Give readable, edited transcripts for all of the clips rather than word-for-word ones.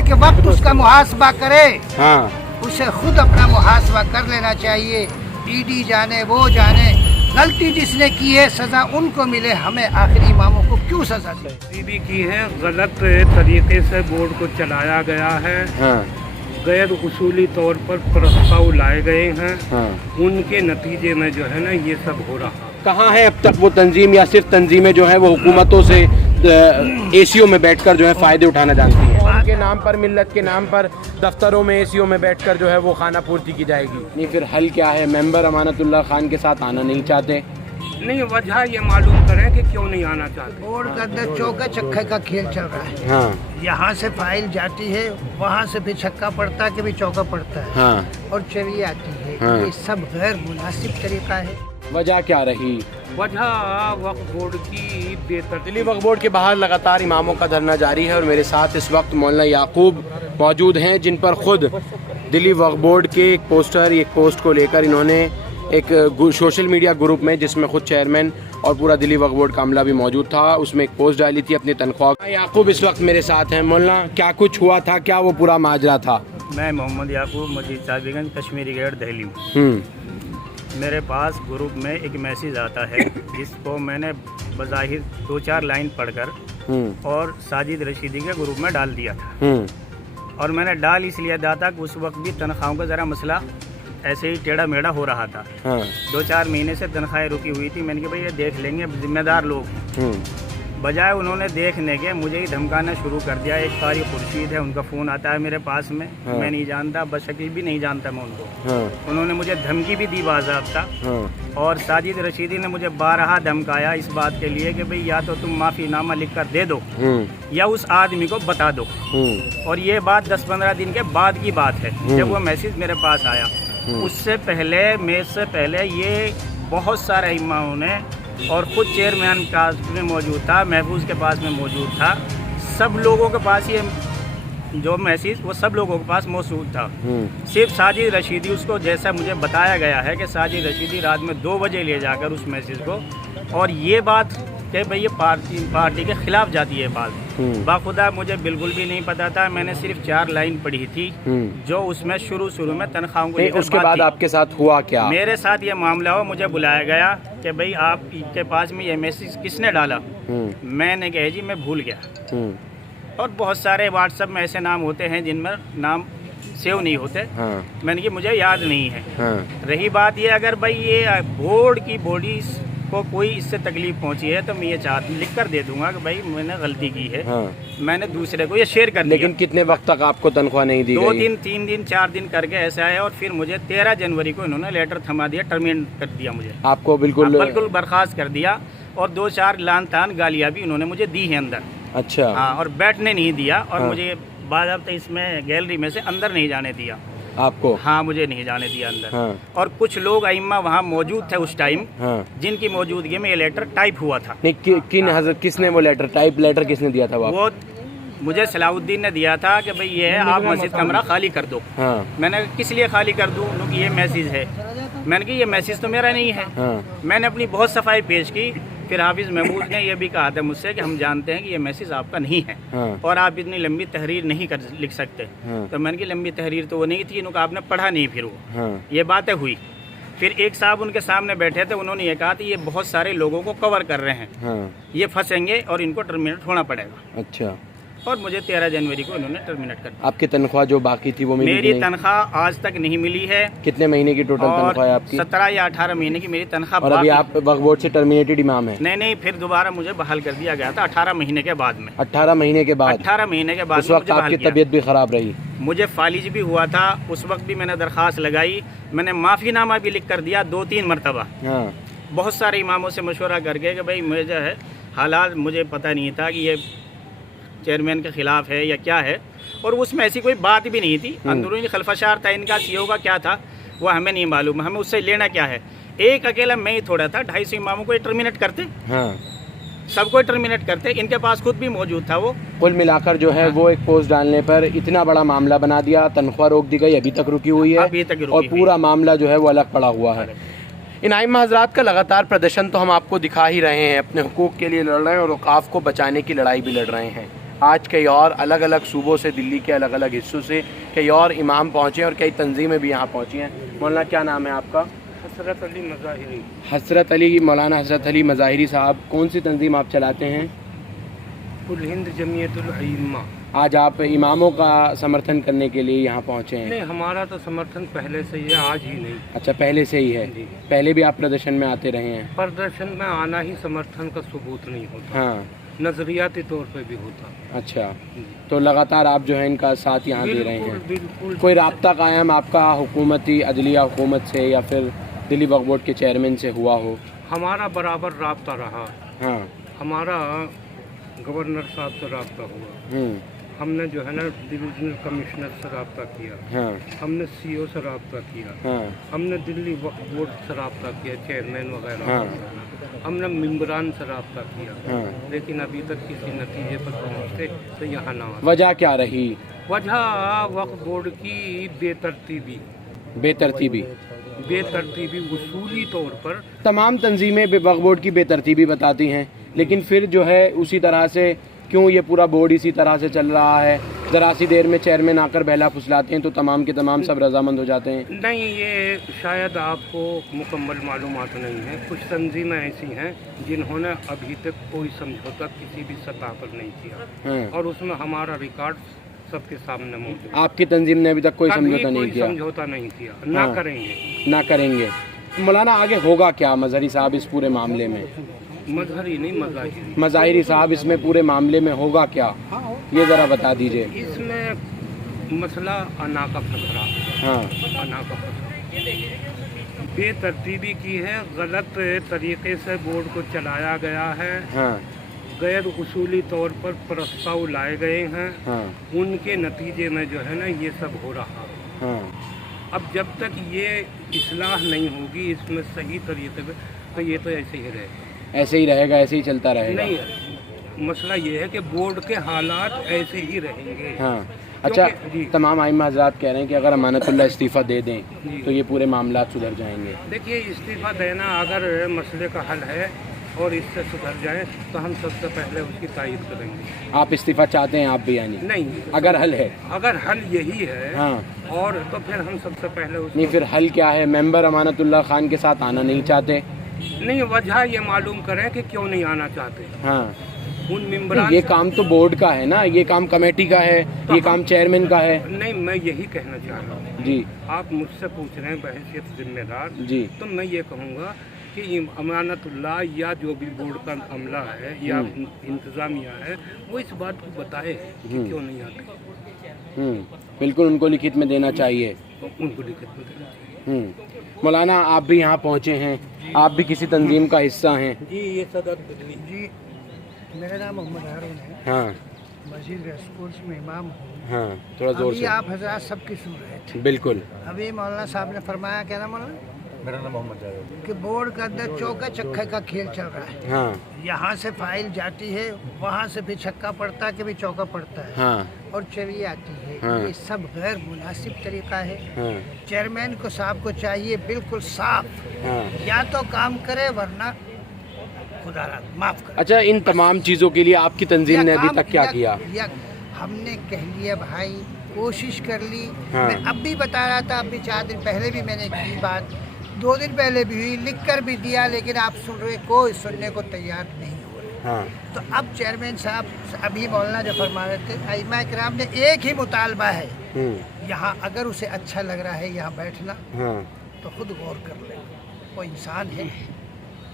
ہے کہ وقت اس کا محاسبہ کرے. ہاں اسے خود اپنا محاسبہ کر لینا چاہیے. ڈی ڈی جانے وہ جانے, غلطی جس نے کی ہے سزا ان کو ملے, ہمیں آخری اماموں کو کیوں سزا دے؟ بھی کی ہے. غلط طریقے سے بورڈ کو چلایا گیا ہے. ہاں غیر اصولی طور پر پرستاؤ لائے گئے ہیں. ہاں. ان کے نتیجے میں جو ہے نا یہ سب ہو رہا. کہاں ہے اب تک وہ تنظیم, یا صرف تنظیمیں جو ہیں وہ حکومتوں سے اے سی او میں بیٹھ کر جو ہے فائدے اٹھانا جانتی ہیں؟ قوم کے نام پر, ملت کے نام پر دفتروں میں اے سی او میں بیٹھ کر جو ہے وہ کھانا پورتی کی جائے گی. نہیں پھر حل کیا ہے؟ ممبر امانت اللہ خان کے ساتھ آنا نہیں چاہتے. نہیں, وجہ یہ معلوم کریں کہ کیوں نہیں آنا چاہتے. بورڈ کے اندر چوکے چھکے کا کھیل چل رہا ہے. ہاں یہاں سے فائل جاتی ہے, وہاں سے بھی چھکا پڑتا ہے کہ بھی چوکا پڑتا ہے, ہاں. اور چوی آتی ہے. ہاں. یہ سب غیر مناسب طریقہ ہے. وجہ کیا رہی؟ وجہ وقف بورڈ کی بے ترتیبی. دلی وقف بورڈ کے باہر لگاتار اماموں کا دھرنا جاری ہے, اور میرے ساتھ اس وقت مولانا یعقوب موجود ہیں, جن پر خود دلی وقف بورڈ کے ایک پوسٹر, ایک پوسٹ کو لے کر انہوں نے ایک سوشل میڈیا گروپ میں, جس میں خود چیئرمین اور پورا دلی وقف بورڈ کا عملہ بھی موجود تھا, اس میں ایک پوسٹ ڈالی تھی اپنی تنخواہ. یعقوب اس وقت میرے ساتھ ہیں. مولانا کیا کچھ ہوا تھا, کیا وہ پورا ماجرا تھا؟ میں محمد یعقوب, مسجد صاحب گنج, کشمیری گیٹ, دہلی میں. میرے پاس گروپ میں ایک میسیج آتا ہے جس کو میں نے بظاہر 2-4 لائن پڑھ کر اور ساجد رشیدی کے گروپ میں ڈال دیا تھا. اور میں نے ڈال اس لیے دیا تھا کہ اس وقت بھی تنخواہوں کا ذرا مسئلہ ایسے ہی ٹیڑھا میڑھا ہو رہا تھا. 2-4 مہینے سے تنخواہیں رکی ہوئی تھی. میں نے کہا بھائی یہ دیکھ لیں گے, ذمہ دار لوگ. بجائے انہوں نے دیکھنے کے مجھے ہی دھمکانا شروع کر دیا. ایک قاری خورشید ہے, ان کا فون آتا ہے میرے پاس میں, میں نہیں جانتا, بشکل بھی نہیں جانتا میں ان کو. انہوں نے مجھے دھمکی بھی دی باضابطہ, اور ساجد رشیدی نے مجھے بارہا دھمکایا اس بات کے لیے کہ بھئی یا تو تم معافی نامہ لکھ کر دے دو یا اس آدمی کو بتا دو. اور یہ بات 10-15 دن کے بعد کی بات ہے جب وہ میسیج میرے پاس آیا. اس سے پہلے, میز سے پہلے, یہ بہت سارے اماموں نے, اور خود چیئرمین کا میں موجود تھا, محفوظ کے پاس میں موجود تھا, سب لوگوں کے پاس یہ جو میسیج وہ سب لوگوں کے پاس موجود تھا. صرف ساجد رشیدی, اس کو جیسا مجھے بتایا گیا ہے کہ ساجد رشیدی رات میں 2 بجے لے جا کر اس میسیج کو, اور یہ بات کہ بھئی یہ پارٹی کے خلاف جاتی ہے بات. باخدا مجھے بالکل بھی نہیں پتا تھا. میں نے صرف 4 لائن پڑھی تھی جو اس میں شروع میں تنخواہوں کو. اس کے بعد آپ کے ساتھ ہوا کیا؟ میرے ساتھ یہ معاملہ ہوا, مجھے بلایا گیا کہ بھئی آپ کے پاس میں یہ میسیج کس نے ڈالا. میں نے کہا جی میں بھول گیا. اور بہت سارے واٹس ایپ میں ایسے نام ہوتے ہیں جن میں نام سیو نہیں ہوتے. میں نے کہا مجھے یاد نہیں ہے. رہی بات یہ, اگر بھئی یہ بورڈ کی باڈیز کو کوئی اس سے تکلیف پہنچی ہے تو میں یہ لکھ کر دے دوں گا کہ بھائی میں نے غلطی کی ہے. میں نے دوسرے کو یہ شیئر کر دیا. لیکن کتنے وقت تک آپ کو تنخواہ نہیں دی گئی؟ 2 دن, 3 دن, 4 دن کر کے ایسا ہے. اور پھر مجھے 13 جنوری کو انہوں نے لیٹر تھما دیا, ٹرمینیٹ کر دیا مجھے. آپ کو بالکل برخاست کر دیا, اور 2-4 لان تان گالیاں بھی انہوں نے مجھے دی ہیں اندر. اچھا. ہاں, اور بیٹھنے نہیں دیا, اور مجھے باضابطہ اس میں گیلری میں سے اندر نہیں جانے دیا. آپ کو؟ ہاں, مجھے نہیں جانے دیا اندر. اور کچھ لوگ ائمہ وہاں موجود تھے اس ٹائم, جن کی موجودگی میں یہ لیٹر ٹائپ ہوا تھا. کس نے وہ لیٹر کس نے دیا تھا؟ وہ مجھے صلاح الدین نے دیا تھا کہ بھئی یہ ہے آپ مسجد کمرہ خالی کر دو. میں نے کس لیے خالی کر دوں, کیونکہ یہ میسیج ہے. میں نے کہا یہ میسیج تو میرا نہیں ہے. میں نے اپنی بہت صفائی پیش کی. پھر حافظ محمود نے یہ بھی کہا تھا مجھ سے کہ ہم جانتے ہیں کہ یہ میسیج آپ کا نہیں ہے, اور آپ اتنی لمبی تحریر نہیں لکھ سکتے. تو میں نے کہا لمبی تحریر تو وہ نہیں تھی, انہوں نے کہا آپ نے پڑھا نہیں. پھر وہ یہ باتیں ہوئی. پھر ایک صاحب ان کے سامنے بیٹھے تھے, انہوں نے یہ کہا کہ یہ بہت سارے لوگوں کو کور کر رہے ہیں, یہ پھنسیں گے اور ان کو ٹرمینیٹ ہونا پڑے گا. اچھا. اور مجھے 13 جنوری کو انہوں نے ٹرمینیٹ کر دیا. آپ کی تنخواہ جو باقی تھی وہ ملی؟ میری تنخواہ آج تک نہیں ملی ہے. کتنے مہینے کی ٹوٹل تنخواہ ہے آپ کی؟ 17 یا 18 مہینے کی میری تنخواہ. اور ابھی آپ وقف بورڈ سے ٹرمینیٹڈ امام ہیں؟ نہیں, پھر دوبارہ مجھے بحال کر دیا گیا تھا 18 مہینے کے بعد میں. 18 مہینے کے بعد؟ 18 مہینے کے بعد. اس وقت آپ کی طبیعت بھی خراب رہی؟ مجھے فالج بھی ہوا تھا. اس وقت بھی میں نے درخواست لگائی. میں نے معافی نامہ بھی لکھ کر دیا 2-3 مرتبہ. بہت سارے اماموں سے مشورہ کر کے کہ بھائی مجھے جو ہے حالات مجھے پتہ نہیں تھا کہ یہ چیئرمین کے خلاف ہے یا کیا ہے, اور اس میں ایسی کوئی بات بھی نہیں تھی. اندرونی خلفشار تھا ان کا, سی او کا کیا تھا وہ ہمیں نہیں معلوم, ہمیں اس سے لینا کیا ہے. ایک اکیلا میں ہی تھوڑا تھا, 250 اماموں کو ٹرمینیٹ کرتے, سب کو ٹرمینیٹ کرتے. ان کے پاس خود بھی موجود تھا. وہ کل ملا کر جو ہے وہ ایک پوسٹ ڈالنے پر اتنا بڑا معاملہ بنا دیا, تنخواہ روک دی گئی, ابھی تک رکی ہوئی ہے, اور پورا معاملہ جو ہے وہ الگ پڑا ہوا ہے. ان ائمہ حضرات کا لگاتار پردرشن تو ہم آپ کو دکھا ہی رہے ہیں, اپنے حقوق کے لیے لڑ رہے ہیں اور اوقاف کو بچانے کی لڑائی بھی لڑ رہے ہیں. آج کئی اور الگ الگ صوبوں سے، دلی کے الگ الگ حصوں سے کئی اور امام پہنچے اور کئی تنظیمیں بھی یہاں پہنچی ہیں. مولانا کیا نام ہے آپ کا؟ حسرت علی مظاہری. حسرت علی. مولانا حسرت علی مظاہری صاحب، کون سی تنظیم آپ چلاتے ہیں؟ کل ہند جمعیت الائمہ. آج آپ اماموں کا سمرتھن کرنے کے لیے یہاں پہنچے ہیں؟ نہیں، ہمارا تو سمرتھن پہلے سے ہی ہے، آج ہی نہیں. اچھا، پہلے سے ہی ہے. جی. پہلے بھی آپ پردرشن میں آتے رہے ہیں؟ پردرشن میں آنا ہی سمرتھن کا ثبوت نہیں ہوتا، ہاں. نظریاتی طور پہ بھی ہوتا. اچھا، تو لگاتار آپ جو ہے ان کا ساتھ یہاں دے رہے ہیں. بالکل. کوئی رابطہ قائم آپ کا حکومتی عدلیہ حکومت سے یا پھر دلی وقف بورڈ کے چیئرمین سے ہوا ہو؟ ہمارا برابر رابطہ رہا. ہاں. ہمارا گورنر صاحب سے رابطہ ہوا. ہم نے جو ہے نا ڈویژنل کمشنر سے رابطہ کیا. ہاں. ہم نے سی او سے رابطہ کیا. ہاں. ہم نے دلی وقف بورڈ سے رابطہ کیا، چیئرمین وغیرہ. ہاں. ہم نے ممبران سے رابطہ کیا. ہاں. لیکن ابھی تک کسی نتیجے پر پہنچتے تو یہاں نہ آتے. وجہ کیا رہی؟ وجہ وقف بورڈ کی بے ترتیبی. بے ترتیبی اصولی طور پر تمام تنظیمیں وقف بورڈ کی بے ترتیبی بتاتی ہیں، لیکن پھر جو ہے اسی طرح سے کیوں یہ پورا بورڈ اسی طرح سے چل رہا ہے؟ ذرا سی دیر میں چیئرمین آ کر بہلا پھسلاتے ہیں تو تمام کے تمام سب رضامند ہو جاتے ہیں. نہیں، یہ شاید آپ کو مکمل معلومات نہیں ہے. کچھ تنظیمیں ایسی ہیں جنہوں نے ابھی تک کوئی سمجھوتا کسی بھی سطح پر نہیں کیا، اور اس میں ہمارا ریکارڈ سب کے سامنے موجود ہے. آپ کی تنظیم نے ابھی تک کوئی کبھی سمجھوتا نہیں کوئی کیا؟ سمجھوتا نہیں کیا، نہ کریں گے. نہ کریں گے. مولانا آگے ہوگا کیا مظہری صاحب اس پورے معاملے میں؟ مظہری نہیں، مظاہری. مظاہری صاحب اس میں پورے معاملے میں ہوگا کیا، یہ ذرا بتا دیجئے. اس میں مسئلہ انا کا پھسرا. ہاں. انا کا پھسرا بے ترتیبی کی ہے، غلط طریقے سے بورڈ کو چلایا گیا ہے. ہاں. غیر اصولی طور پر پرستاؤ لائے گئے ہیں. ہاں. ان کے نتیجے میں جو ہے نا یہ سب ہو رہا. ہاں. اب جب تک یہ اصلاح نہیں ہوگی اس میں صحیح طریقے سے، تو یہ تو ایسے ہی رہے گا. ایسے ہی رہے گا، ایسے ہی چلتا رہے گا. نہیں، مسئلہ یہ ہے کہ بورڈ کے حالات ایسے ہی رہیں گے. ہاں. اچھا، جی. تمام ائمہ حضرات کہہ رہے ہیں کہ اگر امانت اللہ استعفیٰ دے دیں جی. تو یہ پورے معاملات سدھر جائیں گے. دیکھیے، استعفیٰ دینا اگر مسئلے کا حل ہے اور اس سے سدھر جائیں تو ہم سب سے پہلے اس کی تائید کریں گے. آپ استعفیٰ چاہتے ہیں آپ بھی؟ یعنی نہیں، اگر حل ہے. اگر حل یہی ہے ہاں. اور تو پھر ہم سب سے پہلے اس نہیں، پھر حل کیا ہے؟ ممبر امانت اللہ خان کے ساتھ آنا نہیں چاہتے؟ نہیں، وجہ یہ معلوم کریں کہ کیوں نہیں آنا چاہتے. ہاں. ان ممبران یہ کام تو بورڈ کا ہے نا، یہ کام کمیٹی کا ہے، یہ کام چیئرمین کا ہے. نہیں، میں یہی کہنا چاہ رہا ہوں. جی. آپ مجھ سے پوچھ رہے ہیں بحیثیت ذمہ دار. جی. تو میں یہ کہوں گا کہ امانت اللہ یا جو بھی بورڈ کا عملہ ہے یا انتظامیہ ہے وہ اس بات کو بتائے کہ کیوں نہیں آتے. بالکل، ان کو لکھت میں دینا چاہیے. ان کو لکھت میں دینا چاہیے. مولانا آپ بھی یہاں پہنچے ہیں، آپ بھی کسی تنظیم کا حصہ ہیں؟ جی، یہ صدر دلی. جی، میرا نام محمد ہارون ہے. ہاں. مسجد اسکولس میں امام ہوں. ہاں، تھوڑا زور ابھی سے. آپ حضرات سب کی سن رہے تھے. بالکل. ابھی مولانا صاحب نے فرمایا، کیا نام مولانا؟ میرا نام محمد جاوید. کہ بورڈ کا اندر چوکا چکھے کا کھیل چل رہا ہے. ہاں. یہاں سے فائل جاتی ہے، وہاں سے بھی چھکا پڑتا ہے کہ بھی چوکا پڑتا ہے، ہاں. اور چوی آتی ہے. ہاں. یہ سب غیر مناسب طریقہ ہے. ہاں. چیئرمین کو صاحب کو چاہیے بالکل صاف، ہاں. یا تو کام کرے ورنہ خدا را معاف کرے. اچھا، ان تمام چیزوں کے لیے آپ کی تنظیم نے ابھی تک کیا کیا؟ ہم نے کہہ لیا بھائی، کوشش کر لی. ہاں. میں اب بھی بتا رہا تھا، اب بھی 4 دن پہلے بھی میں نے کی بات، 2 دن پہلے بھی ہوئی، لکھ کر بھی دیا، لیکن آپ سن رہے، کوئی سننے کو تیار نہیں ہو رہے. ہاں. تو اب چیئرمین صاحب ابھی مولانا جو فرما رہے تھے، ائمہ کرام نے ایک ہی مطالبہ ہے یہاں، اگر اسے اچھا لگ رہا ہے یہاں بیٹھنا ہاں. تو خود غور کر لے. وہ انسان ہے،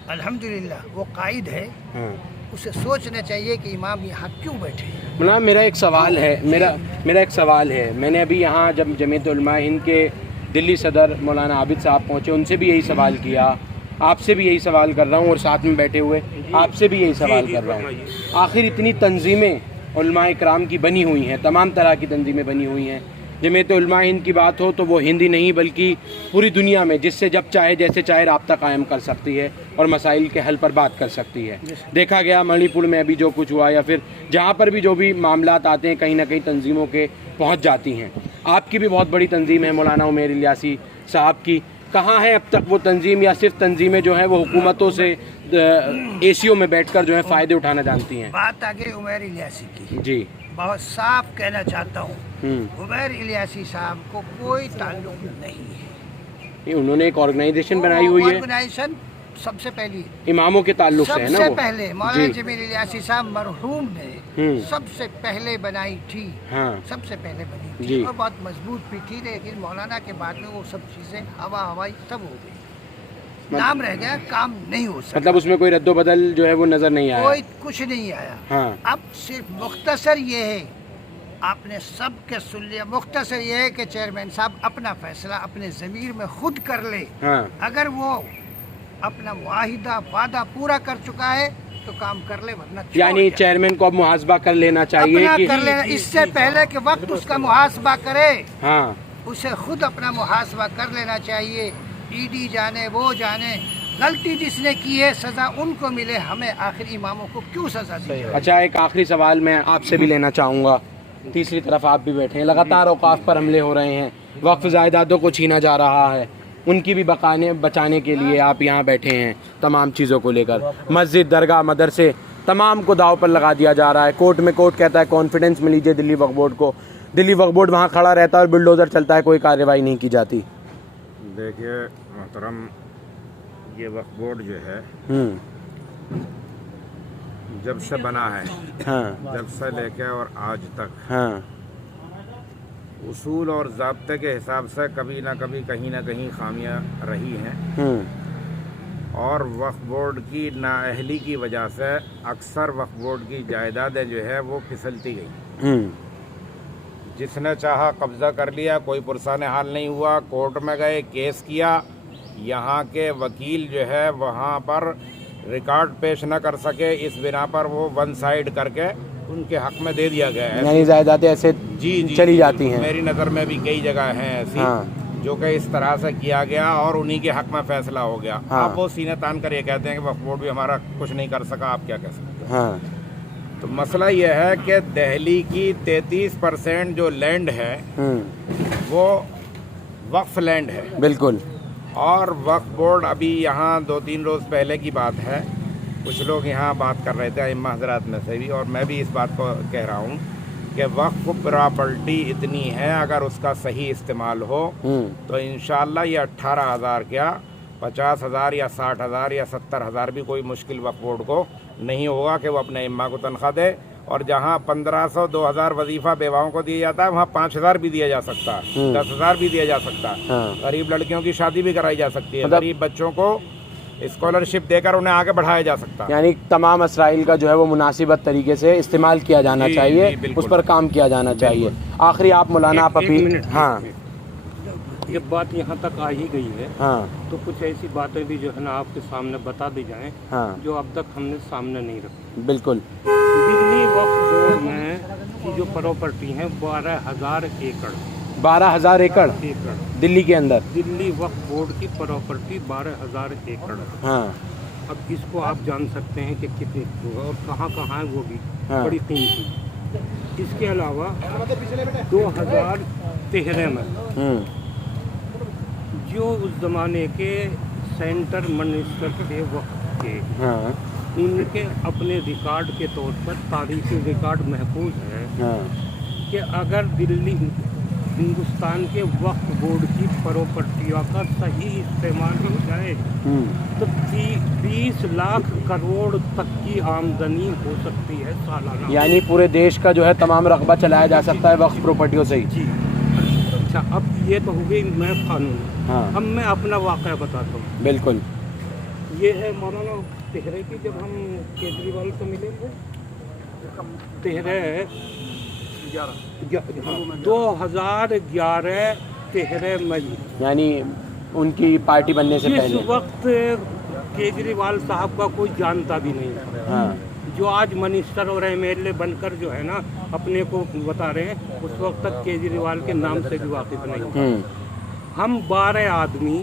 الحمدللہ وہ قائد ہے، ہاں. اسے سوچنا چاہیے کہ امام یہاں کیوں بیٹھے. مولانا میرا ایک سوال ہے، میرا ایک سوال ہے. میں نے ابھی یہاں جب جمعیت علماء ہند کے دلی صدر مولانا عابد صاحب پہنچے، ان سے بھی یہی سوال کیا، آپ سے بھی یہی سوال کر رہا ہوں، اور ساتھ میں بیٹھے ہوئے آپ سے بھی یہی سوال کر رہا ہوں. آخر اتنی تنظیمیں علماء کرام کی بنی ہوئی ہیں، تمام طرح کی تنظیمیں بنی ہوئی ہیں. جمعیت علماء ہند کی بات ہو تو وہ ہند ہی نہیں بلکہ پوری دنیا میں جس سے جب چاہے جیسے چاہے رابطہ قائم کر سکتی ہے اور مسائل کے حل پر بات کر سکتی ہے. دیکھا گیا منی پور میں ابھی جو کچھ ہوا، یا پھر جہاں پر بھی جو بھی معاملات آتے ہیں کہیں نہ کہیں تنظیموں کے پہنچ جاتی ہیں. آپ کی بھی بہت بڑی تنظیم ہے مولانا عمیر الیاسی صاحب کی. کہاں ہے اب تک وہ تنظیم یا صرف تنظیمیں جو ہیں وہ حکومتوں سے اے سی او میں بیٹھ کر جو ہے فائدے اٹھانا جانتی ہیں؟ بات آگے عمیر الیاسی کی، جی بہت صاف کہنا چاہتا ہوں، عمیر الیاسی صاحب کو کوئی تعلق نہیں ہے، انہوں نے ایک آرگنائزیشن بنائی ہوئی ہے، آرگنائزیشن سب سے پہلی اماموں کے تعلق سے ہے نا سب سے وہ؟ پہلے مولانا جمیل الیاسی صاحب مرحوم نے سب سے پہلے بنائی تھی، ہاں سب سے پہلے بنی تھی جی۔ اور بہت مضبوط بھی تھی، لیکن مولانا کے بعد میں وہ سب چیزیں ہوائی سب ہو گئی، نام رہ گیا، کام نہیں ہو سکتا، مطلب اس میں کوئی رد و بدل جو ہے وہ نظر نہیں آیا؟ کوئی کچھ نہیں آیا۔ ہاں اب صرف مختصر یہ ہے، آپ نے سب کے سن لیا، مختصر یہ ہے کہ چیئرمین صاحب اپنا فیصلہ اپنے ضمیر میں خود کر لے، ہاں اگر وہ اپنا معاہدہ وعدہ پورا کر چکا ہے تو کام کر لے، ورنہ چھوڑ یعنی جائے۔ چیئرمین کو اب محاسبہ کر لینا چاہیے اپنا کہ کر لینا، اس سے پہلے کہ وقت اس کا محاسبہ کرے، ہاں اسے خود اپنا محاسبہ کر لینا چاہیے۔ ای ڈی جانے وہ جانے، غلطی جس نے کی ہے سزا ان کو ملے، ہمیں آخر اماموں کو کیوں سزا دی جائے؟ اچھا ایک آخری سوال میں آپ سے بھی لینا چاہوں گا، تیسری طرف آپ بھی بیٹھے ہیں، لگاتار اوقاف پر حملے ہو رہے ہیں، وقف جائیدادوں کو چھینا جا رہا ہے، ان کی بھی بچانے کے لیے آپ یہاں بیٹھے ہیں، تمام چیزوں کو لے کر مسجد درگاہ مدرسے تمام کو داؤ پر لگا دیا جا رہا ہے، کورٹ کہتا ہے کانفیڈنس میں لیجیے دلی وقف بورڈ کو، دلی وقف بورڈ وہاں کھڑا رہتا ہے اور بلڈوزر چلتا ہے، کوئی کارروائی نہیں کی جاتی۔ دیکھیے محترم، یہ وقف بورڈ جو ہے جب سے بنا ہے، ہاں جب سے لے کے اور آج تک ہاں اصول اور ضابطے کے حساب سے کبھی نہ کبھی کہیں نہ کہیں خامیاں رہی ہیں، اور وقف بورڈ کی نااہلی کی وجہ سے اکثر وقف بورڈ کی جائیدادیں جو ہے وہ پھسلتی گئی، جس نے چاہا قبضہ کر لیا، کوئی پرسان حال نہیں ہوا، کورٹ میں گئے، کیس کیا، یہاں کے وکیل جو ہے وہاں پر ریکارڈ پیش نہ کر سکے، اس بنا پر وہ ون سائیڈ کر کے ان کے حق میں دے دیا گیا ہے، یعنی جائیدادیں ایسے چلی جاتی ہیں۔ میری نظر میں بھی کئی جگہ ہیں ایسی جو کہ اس طرح سے کیا گیا اور انہی کے حق میں فیصلہ ہو گیا۔ آپ وہ سینے تان کر یہ کہتے ہیں کہ وقف بورڈ بھی ہمارا کچھ نہیں کر سکا، آپ کیا کہہ سکتے ہیں؟ تو مسئلہ یہ ہے کہ دہلی کی 33% جو لینڈ ہے وہ وقف لینڈ ہے، بالکل، اور وقف بورڈ ابھی یہاں 2-3 روز پہلے کی بات ہے، کچھ لوگ یہاں بات کر رہے تھے ائمہ حضرات میں سے بھی، اور میں بھی اس بات کو کہہ رہا ہوں کہ وقف پراپرٹی اتنی ہے، اگر اس کا صحیح استعمال ہو تو انشاءاللہ یہ 18,000 کیا 50,000 یا 60,000 یا 70,000 بھی کوئی مشکل وقف بورڈ کو نہیں ہوگا کہ وہ اپنے ائمہ کو تنخواہ دے، اور جہاں 1,500 2,000 وظیفہ بیواؤں کو دیا جاتا ہے وہاں 5,000 بھی دیا جا سکتا ہے، 10,000 بھی دیا جا سکتا ہے، غریب لڑکیوں کی شادی بھی کرائی جا سکتی ہے، غریب بچوں کو اسکالرشپ دے کر انہیں آگے بڑھایا جا سکتا ہے۔ یعنی تمام اسرائیل کا جو ہے وہ مناسبت طریقے سے استعمال کیا جانا چاہیے، اس پر کام کیا جانا چاہیے۔ آخری آپ مولانا آپ اپیل، ہاں یہ بات یہاں تک آ ہی گئی ہے ہاں تو کچھ ایسی باتیں بھی جو ہے نا آپ کے سامنے بتا دی جائیں ہاں جو اب تک ہم نے سامنے نہیں رکھی۔ بالکل، دلی وقف بورڈ میں کی جو پراپرٹی ہیں 12,000 ایکڑ 12,000 ایکڑ دلی کے اندر، دلی وقف بورڈ کی پراپرٹی 12,000 ایکڑ۔ ہاں اب اس کو آپ جان سکتے ہیں کہ کتنی ہوگا اور کہاں کہاں ہے، وہ بھی ہاں۔ بڑی قیمتی۔ اس کے علاوہ 2013 میں جو اس زمانے کے سینٹر منسٹر تھے وقف کے، ہاں ان کے اپنے ریکارڈ کے طور پر تاریخی ریکارڈ محفوظ ہے ہاں کہ اگر دلی ہندوستان کے وقف بورڈ کی پراپرٹیوں کا صحیح استعمال ہو جائے تو 20 لاکھ کروڑ تک کی آمدنی ہو سکتی ہے سالانہ، یعنی پورے دیش کا جو ہے تمام رقبہ چلایا جا سکتا ہے وقف پراپرٹیوں سے ہی۔ جی اچھا، اب یہ تو ہو گئی میں قانون، ہاں اب میں اپنا واقعہ بتاتا ہوں۔ بالکل، یہ ہے مولانا تہرے کی، جب ہم کیجریوال سے ملے تھے تہرے 2011 تہرے مئی، یعنی ان کی پارٹی بننے سے جس پہلے، وقت کیجریوال صاحب کا کوئی جانتا بھی نہیں تھا، ہاں جو آج منسٹر اور ایم ایل اے بن کر جو ہے نا اپنے کو بتا رہے ہیں، اس وقت تک کیجریوال کے نام سے بھی واقف نہیں تھا۔ ہم 12 آدمی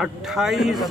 28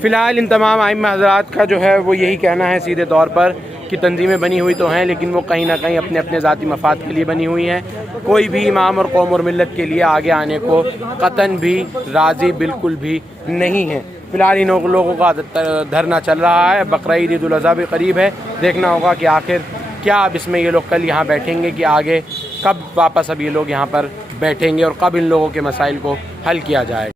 فی الحال ان تمام ائمہ حضرات کا جو ہے وہ یہی کہنا ہے سیدھے طور پر کہ تنظیمیں بنی ہوئی تو ہیں لیکن وہ کہیں نہ کہیں اپنے اپنے ذاتی مفاد کے لیے بنی ہوئی ہیں. کوئی بھی امام اور قوم اور ملت کے لیے آگے آنے کو قطعاً بھی راضی بالکل بھی نہیں ہے. فی الحال ان لوگوں کا دھرنا چل رہا ہے. بقرعید عید الاضحیٰ بھی قریب ہے. دیکھنا ہوگا کہ آخر کیا اب اس میں یہ لوگ کل یہاں بیٹھیں گے کہ آگے کب واپس اب یہ لوگ یہاں پر بیٹھیں گے اور کب ان لوگوں کے مسائل کو حل کیا جائے.